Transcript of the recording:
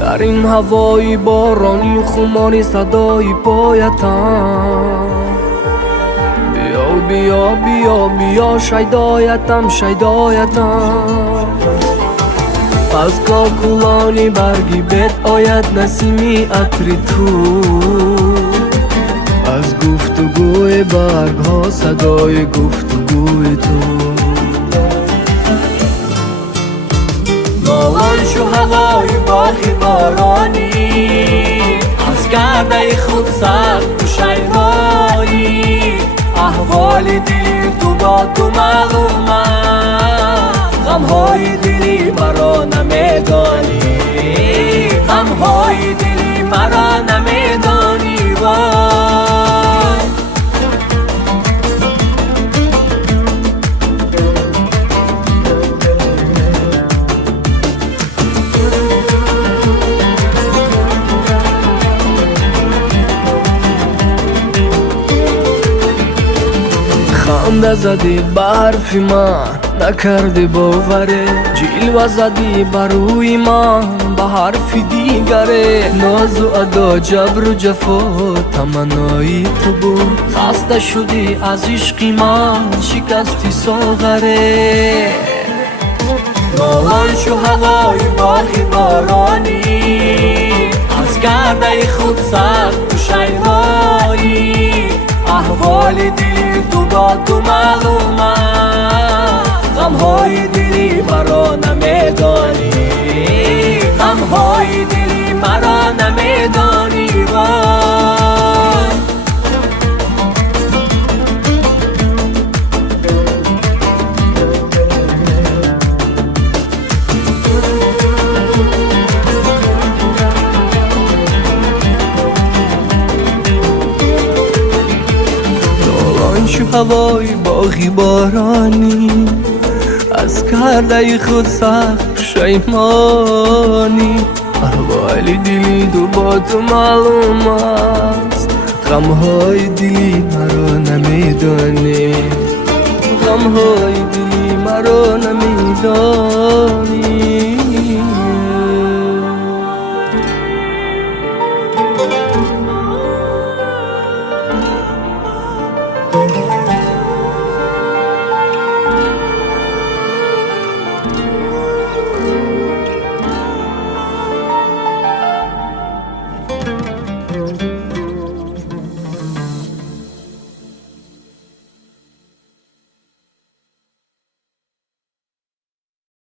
در این هوای بارانی خماری صدای پایتم بیا بیا بیا بیا شیدایتم شیدایتم از کاکولانی برگی بد آید نسیمی عطری تو از گفتگوی برگ ها صدای گفتگوی تو نالان شو هوای باغی بارانی از گرده خود سخت پشیمانی احوال دلی تو با تو معلوم است غمهای دلی مرا نمیدانی غمهای دلی مرا نمیدانی وای خنده زدی به حرف من نکردی باوره جلوه زدی بروی من به حرف دیگره ناز و ادا جبر و جفا تمنای تو بود خسته شدی از عشقی من شکستی ساغره نالان شو هوای باغی بارانی از گرده خود سخت پشیمانی احوال دلی تو با تو معلوم است غمهای دلی مرا نمیدانی غمهای دلی مرا نمیدانی وای شو هوای باغی بارانی از کرده خود سخت پشیمانی احوال دلی دو با تو معلوم است غمهای دلی مرا نمیدانی غمهای دلی مرا نمیدانی